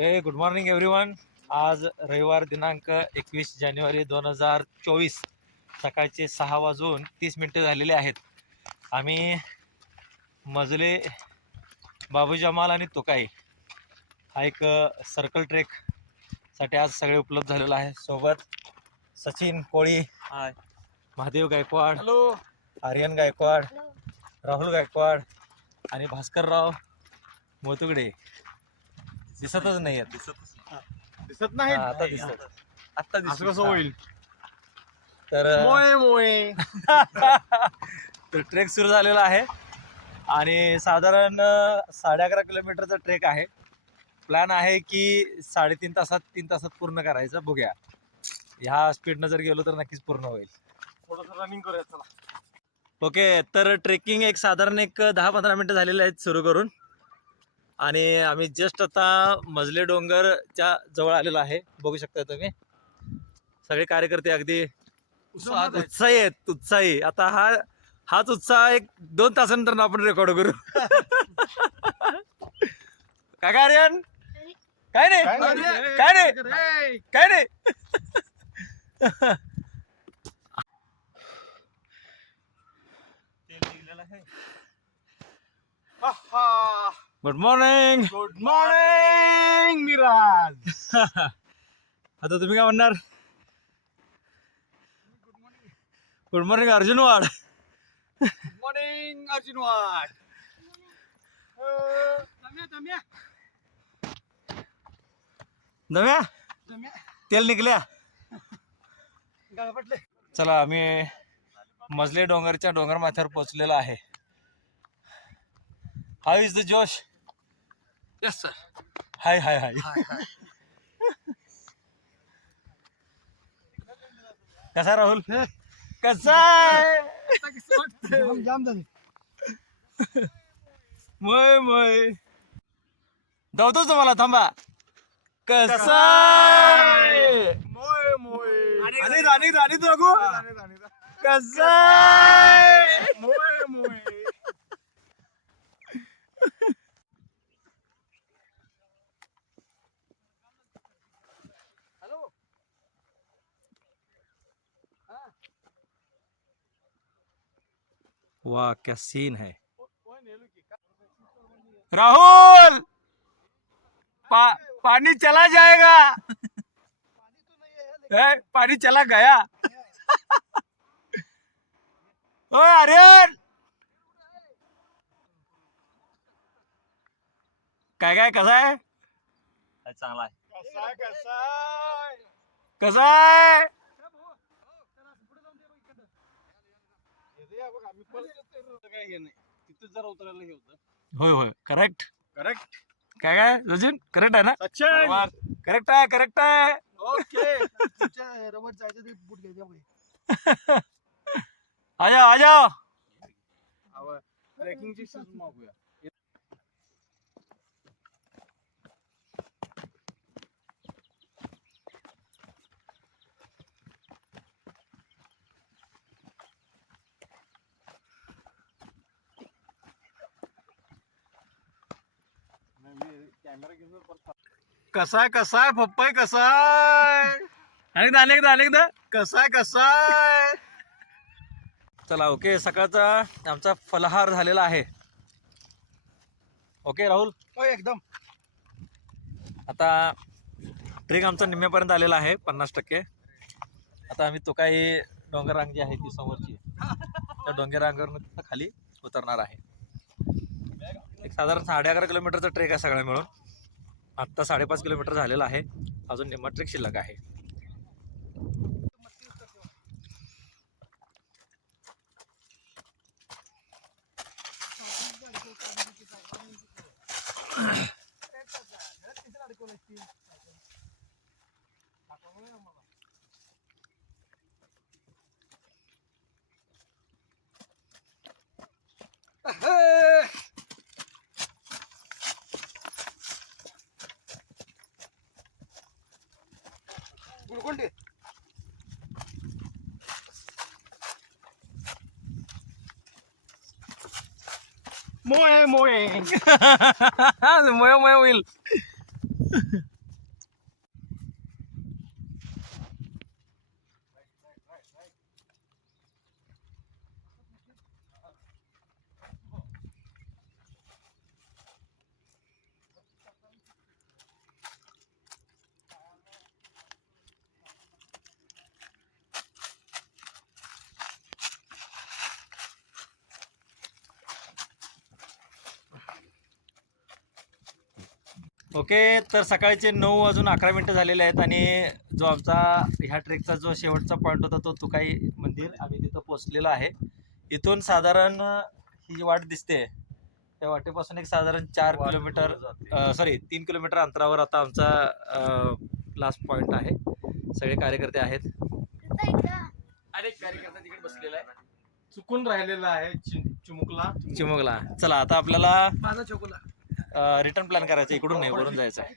A good morning everyone आज रविवार दिनांक एकवीस जानेवारी दोन हजार चोवीस. सकाळचे सहा वाजून तीस मिनटं झालेले आहेत. आम्ही मजले बाबू जमाल आणि तुकाई हा एक सर्कल ट्रेकसाठी आज सगळे उपलब्ध झालेलो आहे. सोबत सचिन कोळी हाय. महादेव गायकवाड हॅलो. आर्यन गायकवाड राहुल गायकवाड आणि भास्करराव मोतुगडे. दिसतच नाही. आहेत दिसत नाही हा, आता दिसत आता दिसत. कसं होईल? तर अ, मोये मोये. तर ट्रेक सुरू झालेला आहे. आणि साधारण अ, साडे अकरा किलोमीटरचा ट्रेक आहे. प्लॅन आहे की साडेतीन तासात तीन तासात पूर्ण करायचं. बघूया. ह्या स्पीडनं जर गेलो तर नक्कीच पूर्ण होईल. थोडस रनिंग करूया चला. ओके तर ट्रेकिंग एक साधारण एक दहा पंधरा मिनटं झालेले आहेत सुरू करून. आणि आम्ही जस्ट आता मजले डोंगरच्या जवळ आलेलो आहे. बघू शकता तुम्ही. सगळे कार्यकर्ते अगदी उत्साही आहेत उत्साही. आता हा हाच उत्साह एक दोन तासानंतर आपण रेकॉर्ड करू. काय काय आर्यन काय नाही. काय नाही. काय नाही. Good morning good morning Miraj आता तुम्ही काय म्हणणार? गुड मॉर्निंग अर्जुन वाड गुड मॉर्निंग अर्जुन वाट नव्या तेल निघल्या चला आम्ही मजले डोंगरच्या डोंगर माथ्यावर पोहोचलेलो आहे. Hi is the josh yes sir hi hi hi कसा राहुल? कसा जाम झाले. मय मय. धावतोच तुम्हाला थांबा. कसा मोये मोये. आणि राणी राणी बघू. कसा मोये मोये. वाह क्या सीन है। राहुल! पा, पानी चला जाएगा। ए, पानी चला गया। ओए आर्यन! काय काय कसा आहे? चांगला आहे? कसा आहे? काय हे नाही. तिथं जरा उतरायला हे होतं. होय होय. करेक्ट करेक्ट काय काय? सचिन करेक्ट आहे ना? सचिन करेक्ट आहे करेक्ट आहे. ओके तुमच्या रवत जायचं ते बूट घ्यायचे आ जाओ आ जाओ ट्रेकिंगची शूज मागूया. कसाय कसाय पप्पाय कसाय? अनेकदा अनेकदा अनेकदा कसाय कसाय? चला ओके सकाळचा आमचा फलहार झालेला आहे. ओके राहुल? हो एकदम. आता ट्रेक आमचा निम्म्यापर्यंत आलेला आहे पन्नास टक्के. आता आम्ही तो काही डोंगर रांग जी आहे ती समोरची त्या डोंगर रांगावरून तिथं खाली उतरणार आहे. एक साधारण साडे अकरा किलोमीटरचा ट्रेक आहे सगळा मिळून. आत्ता साडेपाच किलोमीटर झालेला आहे. अजून निम्मा ट्रेक शिल्लक आहे. मोये मोये मय मय होईल ओके तर सकाळचे नऊ वाजून अकरा मिनटं झालेले आहेत आणि जो आमचा ह्या ट्रेकचा जो शेवटचा पॉईंट होता तो तुकाई मंदिर आम्ही तिथं पोचलेलो आहे. इथून साधारण ही जी वाट दिसते त्या वाटेपासून एक साधारण चार किलोमीटर सॉरी तीन किलोमीटर अंतरावर आता आमचा लास्ट पॉईंट आहे. सगळे कार्यकर्ते आहेत. अनेक कार्यकर्ता तिकडे बसलेला आहे. चुकून राहिलेला आहे चिमुकला. चिमगला चला आता आपल्याला माझा चोकुला रिटर्न प्लॅन करायचा इकडून नाही वरून जायचं. आहे